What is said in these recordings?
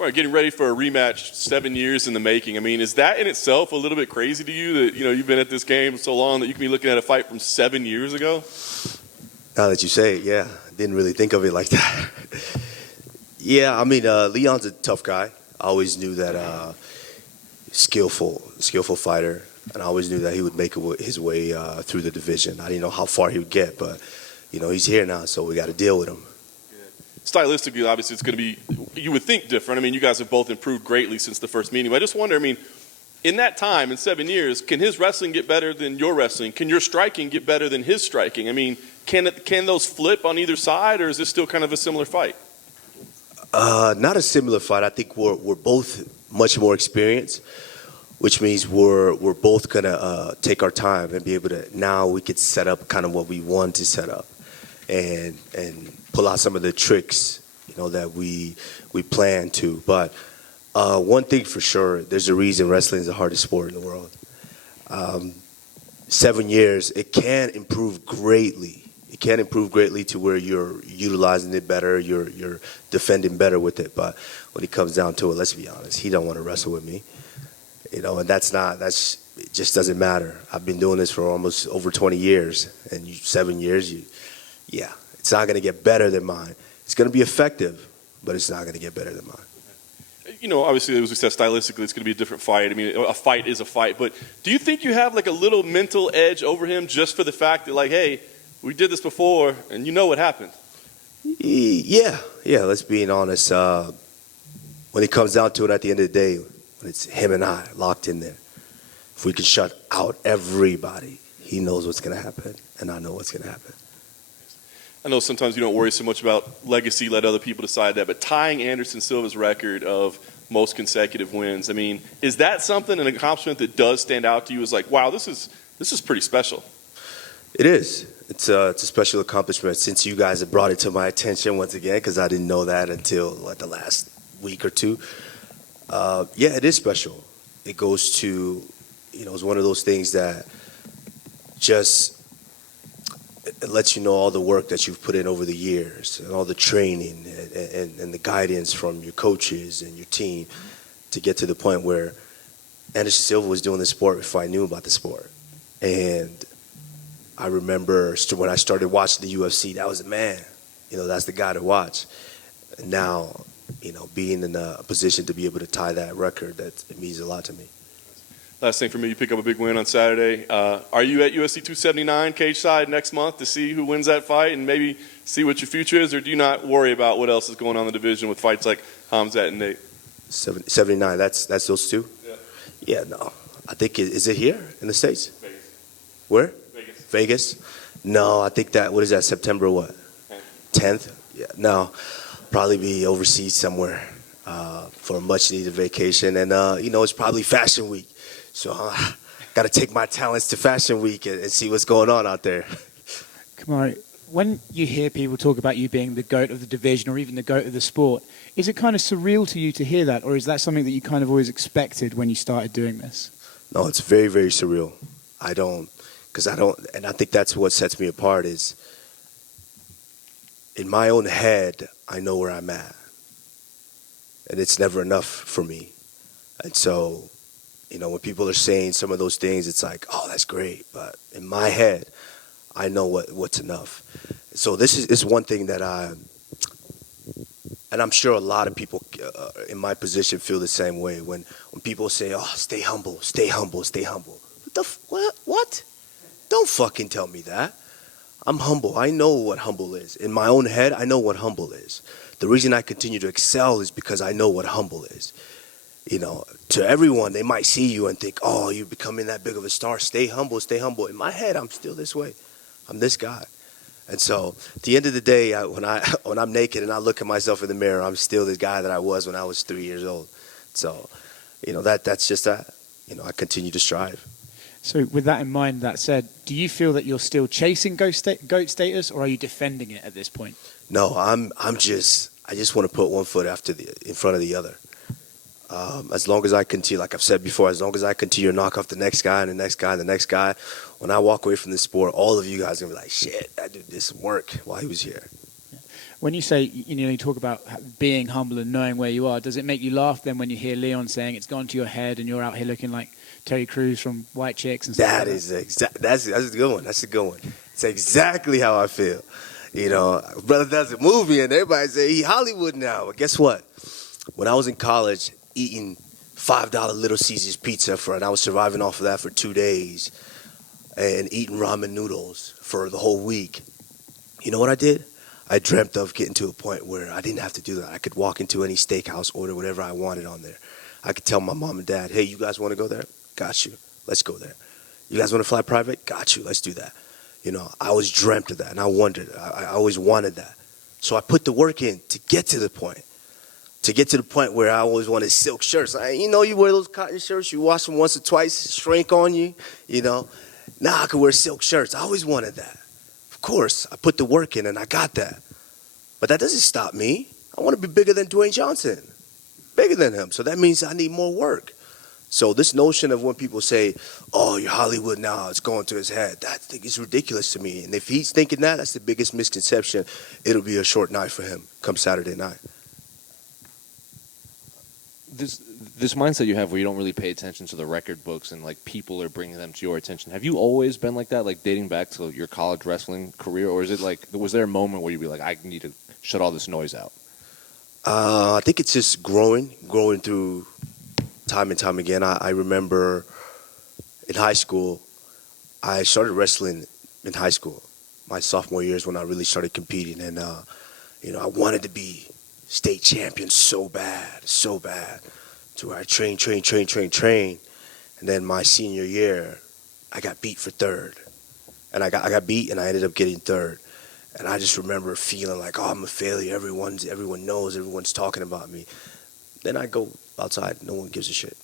All right, getting ready for a rematch 7 years in the making. I mean, is that in itself a little bit crazy to you that, you've been at this game so long that you can be looking at a fight from 7 years ago? Now that you say it, yeah. Didn't really think of it like that. Yeah, I mean, Leon's a tough guy. I always knew that skillful fighter. And I always knew that he would make his way through the division. I didn't know how far he would get, but, he's here now, so we got to deal with him. Stylistically, obviously, it's going to be, you would think, different. I mean, you guys have both improved greatly since the first meeting. But I just wonder, I mean, in that time, in 7 years, can his wrestling get better than your wrestling? Can your striking get better than his striking? I mean, can those flip on either side, or is this still kind of a similar fight? Not a similar fight. I think we're both much more experienced, which means we're both going to take our time and be able to, now we could set up kind of what we want to set up and pull out some of the tricks, that we plan to. But one thing for sure, there's a reason wrestling is the hardest sport in the world. 7 years, it can improve greatly. It can improve greatly to where you're utilizing it better, you're defending better with it. But when it comes down to it, let's be honest, he don't want to wrestle with me. And it just doesn't matter. I've been doing this for almost over 20 years, and 7 years, it's not going to get better than mine. It's going to be effective, but it's not going to get better than mine. Obviously, as we said, stylistically, it's going to be a different fight. I mean, a fight is a fight. But do you think you have like a little mental edge over him just for the fact that, like, hey, we did this before, and you know what happened? Yeah, let's be honest. When it comes down to it at the end of the day, when it's him and I locked in there, if we can shut out everybody, he knows what's going to happen, and I know what's going to happen. I know sometimes you don't worry so much about legacy, let other people decide that, but tying Anderson Silva's record of most consecutive wins, I mean, is that something, an accomplishment that does stand out to you as like, wow, this is pretty special? It is. It's a special accomplishment since you guys have brought it to my attention once again, because I didn't know that until the last week or two. Yeah, it is special. It goes to, it's one of those things that just it lets you know all the work that you've put in over the years and all the training and the guidance from your coaches and your team to get to the point where Anderson Silva was doing the sport before I knew about the sport. And I remember when I started watching the UFC, that was the man. That's the guy to watch. And now, being in a position to be able to tie that record, it means a lot to me. Last thing for me, you pick up a big win on Saturday. Are you at UFC 279 cage side next month to see who wins that fight and maybe see what your future is, or do you not worry about what else is going on in the division with fights like Hamzat and Nate? 79, that's those two? Yeah, no. I think, is it here in the States? Vegas. Where? Vegas. No, I think what is that, September what? 10th? Yeah, no. Probably be overseas somewhere for a much-needed vacation. And, it's probably Fashion Week. So I got to take my talents to Fashion Week and see what's going on out there. Kamaru, when you hear people talk about you being the GOAT of the division or even the GOAT of the sport, is it kind of surreal to you to hear that, or is that something that you kind of always expected when you started doing this? No, it's very, very surreal. And I think that's what sets me apart is in my own head, I know where I'm at. And it's never enough for me. And so, when people are saying some of those things, it's like, oh, that's great. But in my head, I know what's enough. So this is one thing that and I'm sure a lot of people in my position feel the same way. When people say, oh, stay humble, stay humble, stay humble. What? Don't fucking tell me that. I'm humble. I know what humble is. In my own head, I know what humble is. The reason I continue to excel is because I know what humble is. To everyone, they might see you and think, oh, you're becoming that big of a star. Stay humble, stay humble. In my head, I'm still this way. I'm this guy. And so at the end of the day, when I'm naked and I look at myself in the mirror, I'm still the guy that I was when I was 3 years old. So, that's just that. I continue to strive. So with that in mind, that said, do you feel that you're still chasing GOAT status, or are you defending it at this point? No, I just want to put one foot in front of the other. As long as I continue, like I've said before, as long as I continue to knock off the next guy and the next guy and the next guy, when I walk away from this sport, all of you guys are going to be like, shit, that dude did some work while he was here. Yeah. When you say, you talk about being humble and knowing where you are, does it make you laugh then when you hear Leon saying it's gone to your head and you're out here looking like Terry Crews from White Chicks and stuff like that? That's a good one. That's a good one. It's exactly how I feel. Brother does a movie and everybody say he Hollywood now. But guess what? When I was in college eating $5 Little Caesars pizza and I was surviving off of that for 2 days and eating ramen noodles for the whole week, you know what I did? I dreamt of getting to a point where I didn't have to do that. I could walk into any steakhouse, order whatever I wanted on there. I could tell my mom and dad, hey, you guys want to go there? Got you. Let's go there. You guys want to fly private? Got you. Let's do that. I always dreamt of that, and I wondered. I always wanted that. So I put the work in to get to the point. To get to the point where I always wanted silk shirts. You wear those cotton shirts, you wash them once or twice, shrink on you, Now I could wear silk shirts. I always wanted that. Of course, I put the work in and I got that. But that doesn't stop me. I want to be bigger than Dwyane Johnson. Bigger than him. So that means I need more work. So this notion of when people say, oh, you're Hollywood now, it's going to his head, that thing is ridiculous to me. And if he's thinking that, that's the biggest misconception. It'll be a short night for him come Saturday night. This mindset you have where you don't really pay attention to the record books and like people are bringing them to your attention. Have you always been like that, like dating back to your college wrestling career, or is it like was there a moment where you'd be like, I need to shut all this noise out? I think it's just growing through time and time again. I remember in high school, I started wrestling in high school. My sophomore year is when I really started competing, and I wanted to be state champion so bad, to where I trained. And then my senior year, I got beat for third. And I got beat, and I ended up getting third. And I just remember feeling like, oh, I'm a failure. Everyone knows, everyone's talking about me. Then I go outside, no one gives a shit.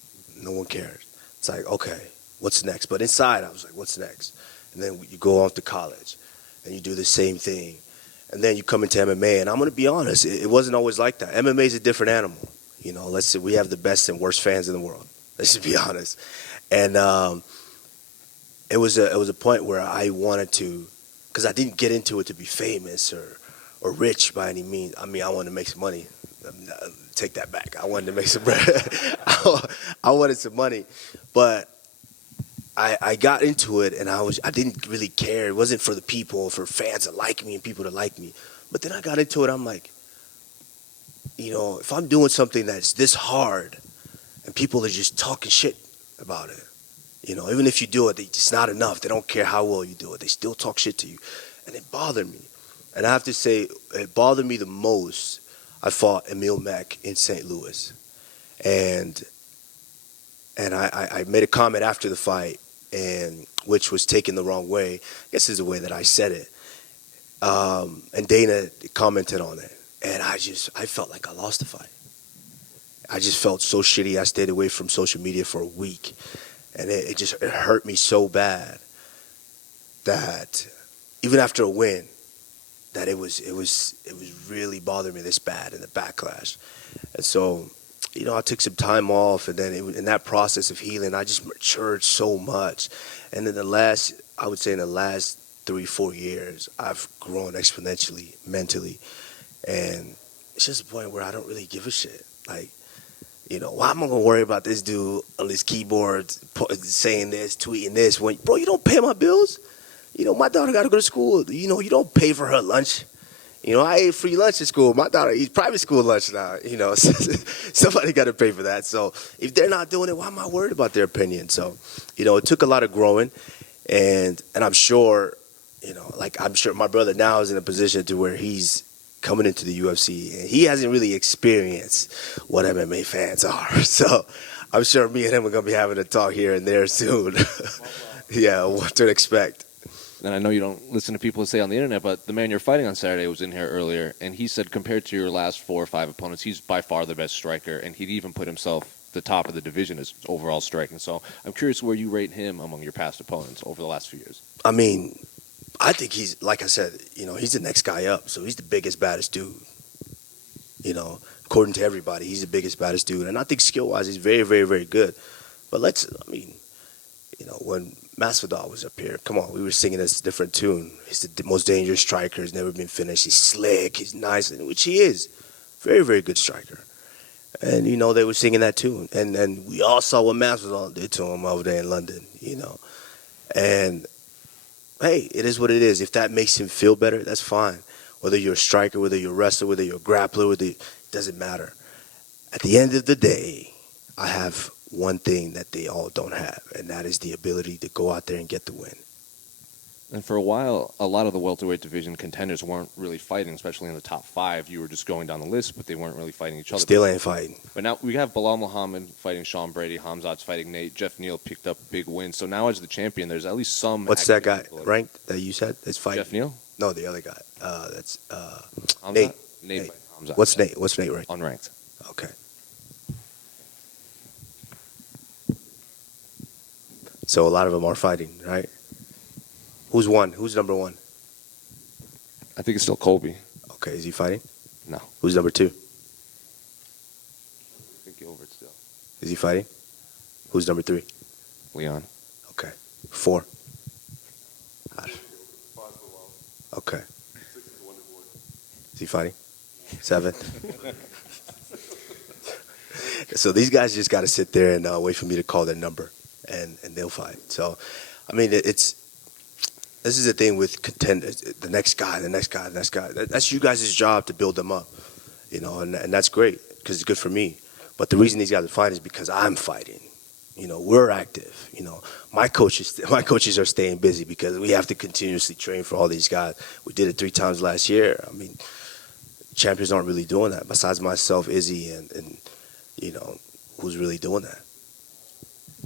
No one cares. It's like, okay, what's next? But inside, I was like, what's next? And then you go off to college, and you do the same thing. And then you come into MMA, and I'm going to be honest, it wasn't always like that. MMA is a different animal. Let's say we have the best and worst fans in the world. Let's just be honest. And it was a point where I wanted to, because I didn't get into it to be famous or rich by any means. I wanted to make some money. Take that back. I wanted to make some bread. I wanted some money. But I got into it, and I didn't really care. It wasn't for the people, for fans to like me and people to like me. But then I got into it. I'm like, if I'm doing something that's this hard and people are just talking shit about it, even if you do it, it's not enough. They don't care how well you do it. They still talk shit to you. And it bothered me. And I have to say, it bothered me the most. I fought Emil Mack in St. Louis. And I made a comment after the fight, which was taken the wrong way. I guess is the way that I said it. And Dana commented on it. And I felt like I lost the fight. I just felt so shitty. I stayed away from social media for a week. And it hurt me so bad that even after a win, that it was really bothering me this bad in the backlash. And so, I took some time off, and then in that process of healing, I just matured so much. And in the last 3-4 years, I've grown exponentially mentally. And it's just a point where I don't really give a shit. Like, why am I going to worry about this dude on his keyboard saying this, tweeting this? When, bro, you don't pay my bills. My daughter got to go to school. You don't pay for her lunch. I ate free lunch at school. My daughter eats private school lunch now. Somebody got to pay for that. So if they're not doing it, why am I worried about their opinion? So, it took a lot of growing. And I'm sure, I'm sure my brother now is in a position to where he's coming into the UFC, and he hasn't really experienced what MMA fans are. So I'm sure me and him are going to be having a talk here and there soon. Yeah, what to expect. And I know you don't listen to people say on the internet, but the man you're fighting on Saturday was in here earlier, and he said compared to your last 4 or 5 opponents, he's by far the best striker, and he'd even put himself the top of the division as overall striking. So I'm curious where you rate him among your past opponents over the last few years. I think he's, like I said, he's the next guy up. So he's the biggest, baddest dude. According to everybody, he's the biggest, baddest dude. And I think skill-wise, he's very, very, very good. But When Masvidal was up here, come on, we were singing this different tune. He's the most dangerous striker. He's never been finished. He's slick. He's nice, which he is. Very, very good striker. And, they were singing that tune. And we all saw what Masvidal did to him over there in London, And, hey, it is what it is. If that makes him feel better, that's fine. Whether you're a striker, whether you're a wrestler, whether you're a grappler, it doesn't matter. At the end of the day, I have one thing that they all don't have, and that is the ability to go out there and get the win. And for a while, a lot of the welterweight division contenders weren't really fighting, especially in the top 5. You were just going down the list, but they weren't really fighting each other. Still ain't fighting. But now we have Bilal Muhammad fighting Sean Brady, Hamzat's fighting Nate, Jeff Neal picked up big wins. So now as the champion, there's at least some... What's that guy ranked that you said that's fighting? Jeff Neal? No, the other guy. That's Hamzat? Nate. Nate. Hamzat. What's Nate ranked? Unranked. Okay. So a lot of them are fighting, right? Who's one? Who's number 1? I think it's still Colby. Okay, is he fighting? No. Who's number 2? I think Gilbert still. Is he fighting? Who's number 3? Leon. Okay. 4. Okay. Is he fighting? 7. So these guys just got to sit there and wait for me to call their number, and they'll fight. So, I mean, this is the thing with contenders. The next guy. That's you guys' job to build them up, and that's great because it's good for me. But the reason these guys are fighting is because I'm fighting. We're active. My coaches are staying busy because we have to continuously train for all these guys. We did it 3 times last year. I mean, champions aren't really doing that besides myself, Izzy, and who's really doing that.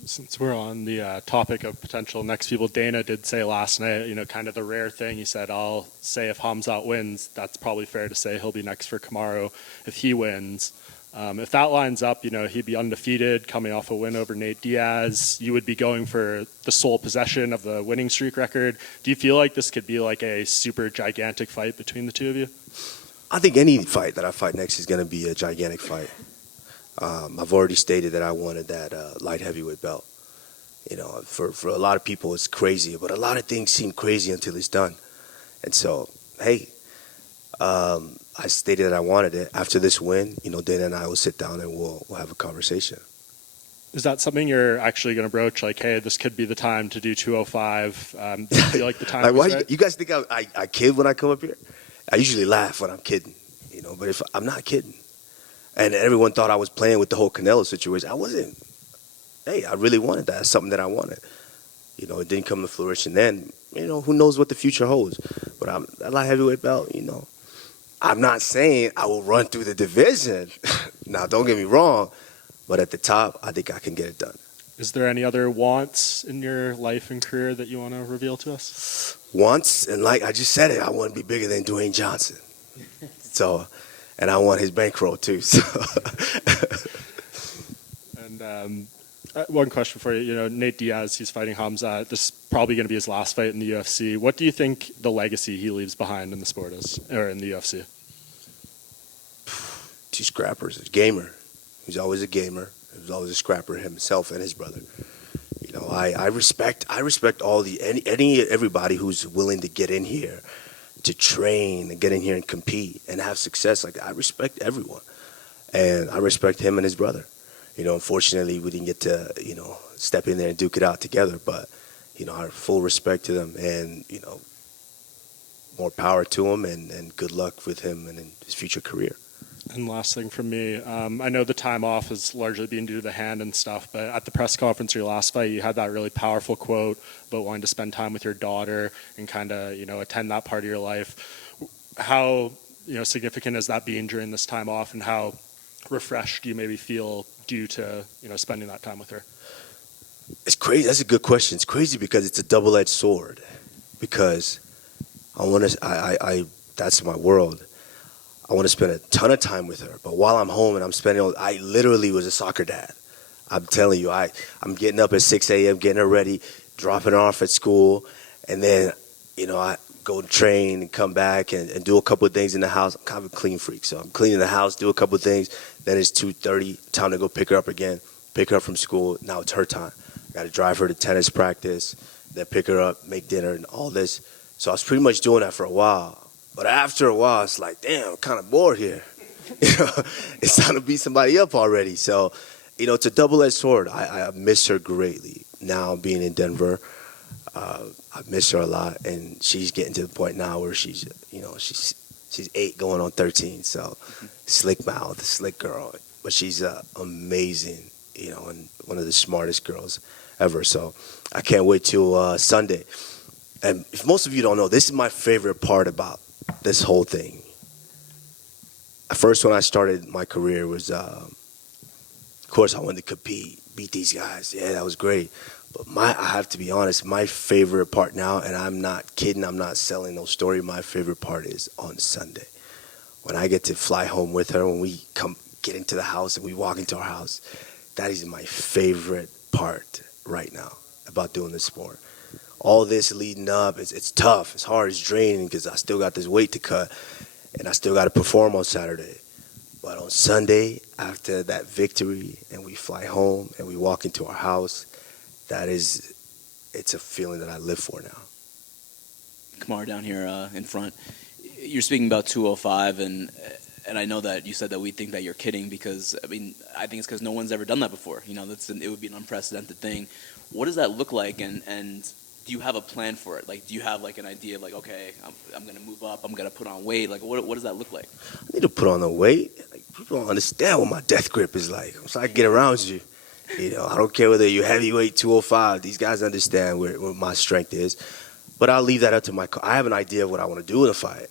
Since we're on the topic of potential next people, Dana did say last night, kind of the rare thing. He said, I'll say if Hamzat wins, that's probably fair to say he'll be next for Kamaru if he wins. If that lines up, he'd be undefeated, coming off a win over Nate Diaz. You would be going for the sole possession of the winning streak record. Do you feel like this could be like a super gigantic fight between the two of you? I think any fight that I fight next is going to be a gigantic fight. I've already stated that I wanted that light heavyweight belt. For a lot of people it's crazy, but a lot of things seem crazy until it's done. And so, hey, I stated that I wanted it. After this win, Dana and I will sit down and we'll have a conversation. Is that something you're actually going to broach? Like, hey, this could be the time to do 205. Do you feel like the time? Why you guys think I kid when I come up here? I usually laugh when I'm kidding, but if I'm not kidding. And everyone thought I was playing with the whole Canelo situation. I wasn't. Hey, I really wanted that. It's something that I wanted. It didn't come to fruition then. Who knows what the future holds. But that light heavyweight belt, I'm not saying I will run through the division. Now, don't get me wrong. But at the top, I think I can get it done. Is there any other wants in your life and career that you want to reveal to us? Wants, and like I just said it, I want to be bigger than Dwyane Johnson. So, and I want his bankroll too. So. And one question for you. Nate Diaz, he's fighting Hamzat. This is probably going to be his last fight in the UFC. What do you think the legacy he leaves behind in the sport is, or in the UFC? 2 scrappers, a gamer. He's always a gamer. He was always a scrapper himself and his brother. I respect all everybody who's willing to get in here, to train and get in here and compete and have success. Like, I respect everyone, and I respect him and his brother. Unfortunately, we didn't get to step in there and duke it out together. But I have full respect to them, and more power to him, and good luck with him and in his future career. And last thing from me, I know the time off is largely being due to the hand and stuff, but at the press conference, your last fight, you had that really powerful quote about wanting to spend time with your daughter and kind of, attend that part of your life. How, significant has that been during this time off, and how refreshed do you maybe feel due to, spending that time with her? It's crazy. That's a good question. It's crazy because it's a double-edged sword, because that's my world. I want to spend a ton of time with her. But while I'm home and I'm spending, I literally was a soccer dad. I'm telling you, I'm getting up at 6 a.m., getting her ready, dropping her off at school, and then, I go train and come back and do a couple of things in the house. I'm kind of a clean freak, so I'm cleaning the house, do a couple of things. Then it's 2:30, time to go pick her up again, pick her up from school. Now it's her time. Got to drive her to tennis practice, then pick her up, make dinner, and all this. So I was pretty much doing that for a while. But after a while, it's like, damn, I'm kind of bored here. It's time to beat somebody up already. So, it's a double-edged sword. I miss her greatly. Now being in Denver, I miss her a lot, and she's getting to the point now where she's 8 going on 13. So, slick mouth, slick girl, but she's amazing, and one of the smartest girls ever. So, I can't wait till Sunday. And if most of you don't know, this is my favorite part about this whole thing. At first, when I started my career, was of course I wanted to compete, beat these guys. Yeah, that was great. But I have to be honest, my favorite part now, and I'm not kidding, I'm not selling no story. My favorite part is on Sunday, when I get to fly home with her. When we get into the house and we walk into our house, that is my favorite part right now about doing this sport. All this leading up, it's tough, it's hard, it's draining because I still got this weight to cut. And I still got to perform on Saturday. But on Sunday, after that victory, and we fly home and we walk into our house, it's a feeling that I live for now. Kamaru down here in front. You're speaking about 205, and I know that you said that we think that you're kidding because, I think it's because no one's ever done that before. It would be an unprecedented thing. What does that look like, and do you have a plan for it? Like, do you have, like, an idea of, like, okay, I'm going to move up, I'm going to put on weight? Like, what does that look like? I need to put on the weight. Like, people don't understand what my death grip is like. I'm trying to get around you. I don't care whether you're heavyweight, 205. These guys understand where my strength is. But I'll leave that up to I have an idea of what I want to do in a fight.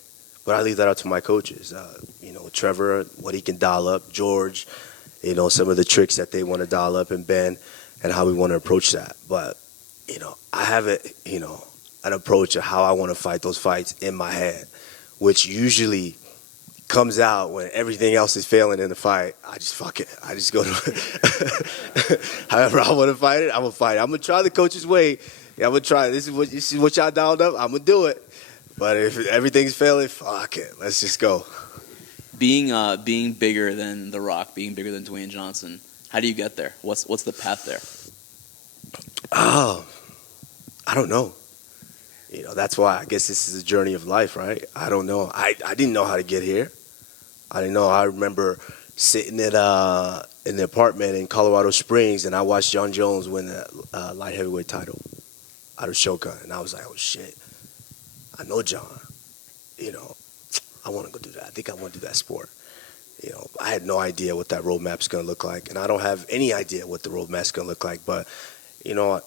But I leave that up to my coaches. Trevor, what he can dial up. George, some of the tricks that they want to dial up, and Ben, and how we want to approach that. But I have an approach of how I want to fight those fights in my head, which usually comes out when everything else is failing in the fight. I just fuck it. I just go to however I want to fight it, I'm going to fight it. I'm going to try the coach's way. Yeah, I'm going to try it. This is what y'all dialed up. I'm going to do it. But if everything's failing, fuck it. Let's just go. Being bigger than The Rock, being bigger than Dwyane Johnson, how do you get there? What's the path there? Oh, I don't know. That's why I guess this is a journey of life, right? I don't know. I didn't know how to get here. I didn't know. I remember sitting in the apartment in Colorado Springs, and I watched John Jones win the light heavyweight title out of Shogun, and I was like, oh shit, I know John. I want to go do that. I think I want to do that sport. I had no idea what that roadmap's going to look like, and I don't have any idea what the roadmap's going to look like. But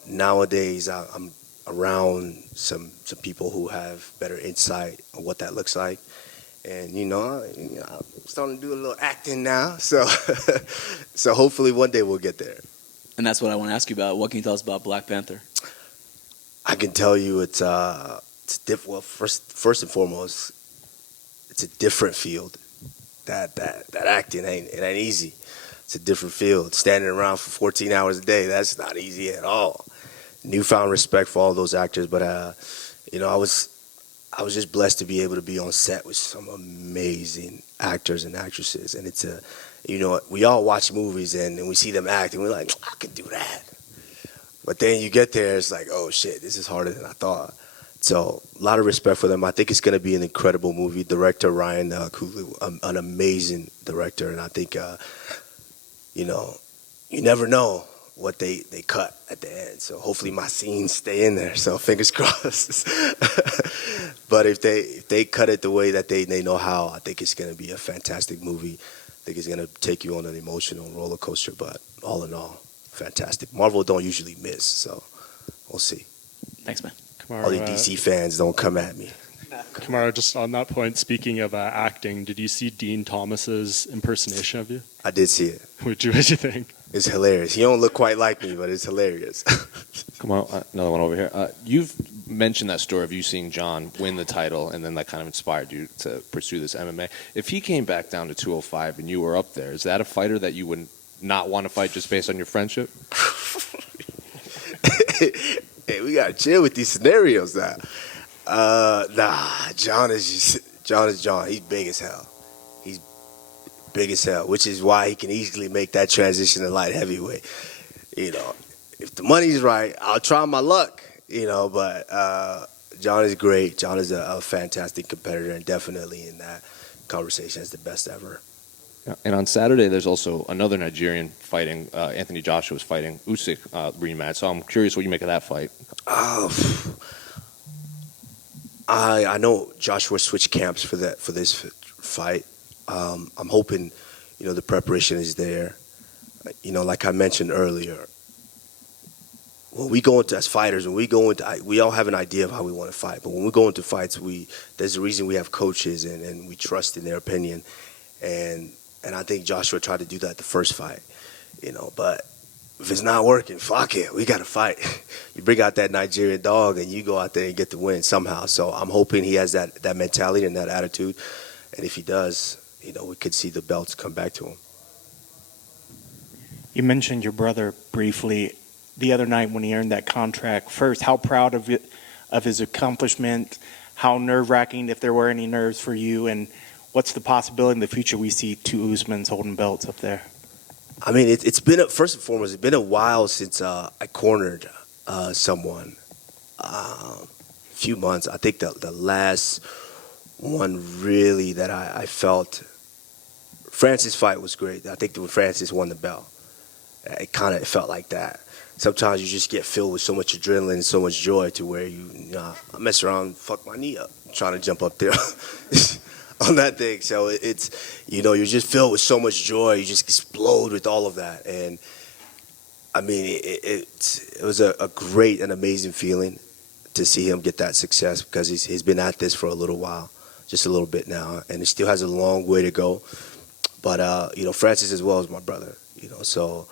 nowadays I'm around some people who have better insight on what that looks like. And, I'm starting to do a little acting now. So so hopefully one day we'll get there. And that's what I want to ask you about. What can you tell us about Black Panther? I can tell you it's well, first and foremost, it's a different field. That acting it ain't easy. It's a different field. Standing around for 14 hours a day, that's not easy at all. Newfound respect for all those actors, but I was just blessed to be able to be on set with some amazing actors and actresses. And it's we all watch movies and we see them act and we're like, I could do that. But then you get there, it's like, oh shit, this is harder than I thought. So a lot of respect for them. I think it's going to be an incredible movie. Director Ryan Coogler, an amazing director, and I think you never know what they cut at the end. So hopefully my scenes stay in there. So fingers crossed. But if they cut it the way that they know how, I think it's going to be a fantastic movie. I think it's going to take you on an emotional roller coaster. But all in all, fantastic. Marvel don't usually miss, so we'll see. Thanks, man. Kamaru, All the DC fans don't come at me. Kamaru, just on that point, speaking of acting, did you see Dean Thomas's impersonation of you? I did see it. What'd you think? It's hilarious. He don't look quite like me, but it's hilarious. Come on, another one over here. You've mentioned that story of you seeing John win the title, and then that kind of inspired you to pursue this MMA. If he came back down to 205 and you were up there, is that a fighter that you would not want to fight just based on your friendship? Hey, we gotta chill with these scenarios now. John is John. He's big as hell. He's big as hell, which is why he can easily make that transition to light heavyweight. if the money's right, I'll try my luck, but John is great. John is a fantastic competitor, and definitely in that conversation is the best ever. Yeah. And on Saturday, there's also another Nigerian fighting. Anthony Joshua's fighting Usyk rematch. So I'm curious what you make of that fight. I know Joshua switched camps for this fight. I'm hoping, the preparation is there. Like I mentioned earlier, when we go into as fighters, we all have an idea of how we want to fight. But when we go into fights, there's a reason we have coaches and we trust in their opinion. And I think Joshua tried to do that the first fight, but if it's not working, fuck it, we got to fight. You bring out that Nigerian dog and you go out there and get the win somehow. So I'm hoping he has that mentality and that attitude. And if he does, we could see the belts come back to him. You mentioned your brother briefly the other night when he earned that contract. First, how proud of his accomplishment, how nerve-wracking, if there were any nerves for you, and what's the possibility in the future we see two Usmans holding belts up there? I mean, it's been, first and foremost, it's been a while since I cornered someone. A few months. I think the last one really that I felt, Francis' fight was great. I think when Francis won the belt, it felt like that. Sometimes you just get filled with so much adrenaline and so much joy to where I mess around and fuck my knee up trying to jump up there on that thing. So it's, you're just filled with so much joy. You just explode with all of that. And I mean, it was a great and amazing feeling to see him get that success because he's been at this for a little while, just a little bit now, and he still has a long way to go. But Francis as well is my brother, so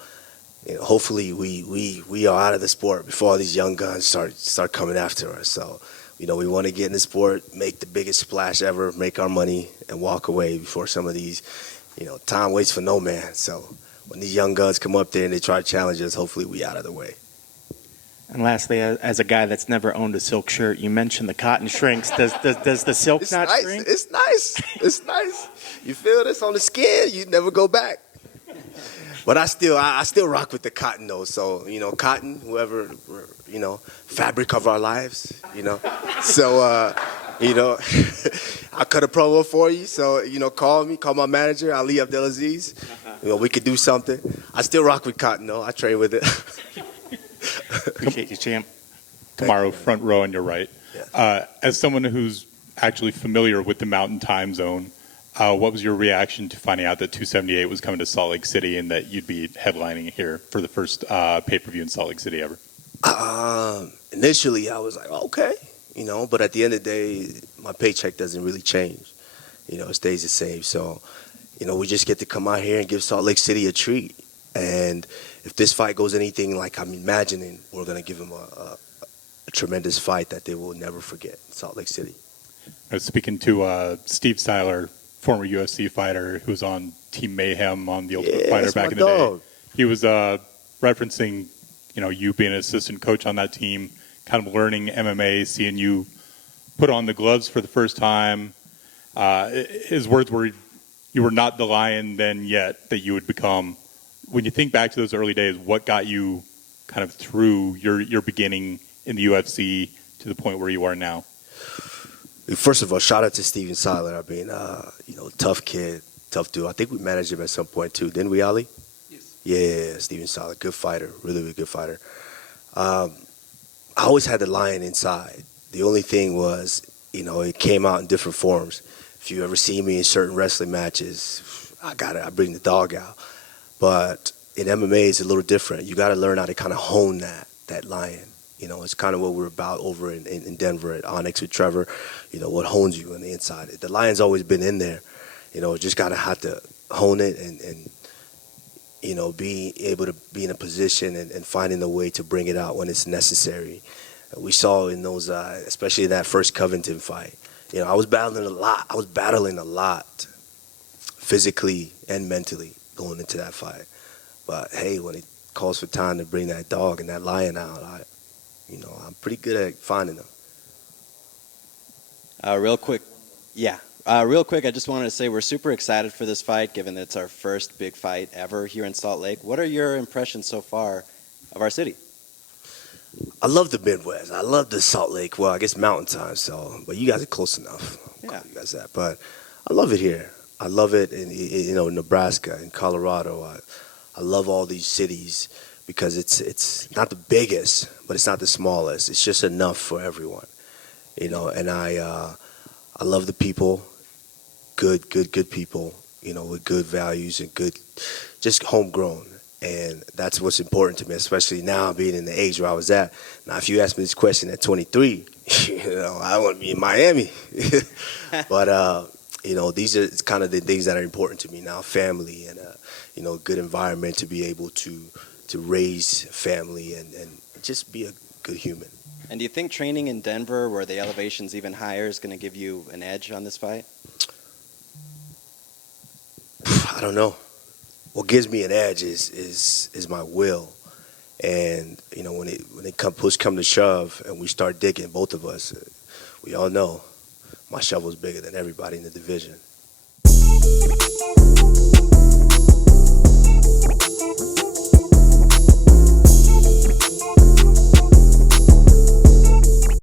hopefully we are out of the sport before all these young guns start coming after us. So we want to get in the sport, make the biggest splash ever, make our money, and walk away before some of these, time waits for no man. So when these young guns come up there and they try to challenge us, hopefully we out of the way. And lastly, as a guy that's never owned a silk shirt, you mentioned the cotton shrinks. Does the silk It's not nice. shrink? It's nice. It's nice. You feel this on the skin, you never go back. But I still rock with the cotton though. So cotton, whoever, fabric of our lives. So I cut a promo for you. So call my manager, Ali Abdelaziz. We could do something. I still rock with cotton though. I train with it. Appreciate you, champ. Kamaru, front row on your right. Yeah. As someone who's actually familiar with the Mountain Time Zone, what was your reaction to finding out that 278 was coming to Salt Lake City and that you'd be headlining here for the first pay-per-view in Salt Lake City ever? Initially, I was like, okay, but at the end of the day, my paycheck doesn't really change. It stays the same. So, we just get to come out here and give Salt Lake City a treat. And if this fight goes anything like I'm imagining, we're going to give them a tremendous fight that they will never forget in Salt Lake City. I was speaking to Steve Seiler, former UFC fighter who was on Team Mayhem on The Ultimate Fighter back in the day. He was referencing, you being an assistant coach on that team, kind of learning MMA, seeing you put on the gloves for the first time. His words were, you were not the lion then yet that you would become. When you think back to those early days, what got you kind of through your beginning in the UFC to the point where you are now? First of all, shout out to Steven Seiler. I mean, tough kid, tough dude. I think we managed him at some point too, didn't we, Ali? Yes. Yeah, Steven Seiler, good fighter, really, really good fighter. I always had the lion inside. The only thing was, it came out in different forms. If you ever see me in certain wrestling matches, I bring the dog out. But in MMA, it's a little different. You got to learn how to kind of hone that lion. It's kind of what we're about over in Denver at Onyx with Trevor. What hones you on the inside. The lion's always been in there. Just got to have to hone it and be able to be in a position and finding a way to bring it out when it's necessary. We saw in those, especially that first Covington fight. I was battling a lot physically and mentally going into that fight. But hey, when it calls for time to bring that dog and that lion out, I'm pretty good at finding them. Real quick, I just wanted to say we're super excited for this fight, given that it's our first big fight ever here in Salt Lake. What are your impressions so far of our city? I love the Midwest. I love the Salt Lake. Well, I guess Mountain Time. So, but you guys are close enough. Yeah. You guys that. But I love it here. I love it in Nebraska and Colorado. I love all these cities because it's not the biggest, but it's not the smallest. It's just enough for everyone. And I love the people. Good people. With good values and good, just homegrown. And that's what's important to me, especially now being in the age where I was at. Now, if you ask me this question at 23, I want to be in Miami. But, these are kind of the things that are important to me now, family and, a good environment to be able to raise family and just be a good human. And do you think training in Denver, where the elevation's even higher, is going to give you an edge on this fight? I don't know. What gives me an edge is my will, and when push come to shove, and we start digging, both of us, we all know my shovel's bigger than everybody in the division.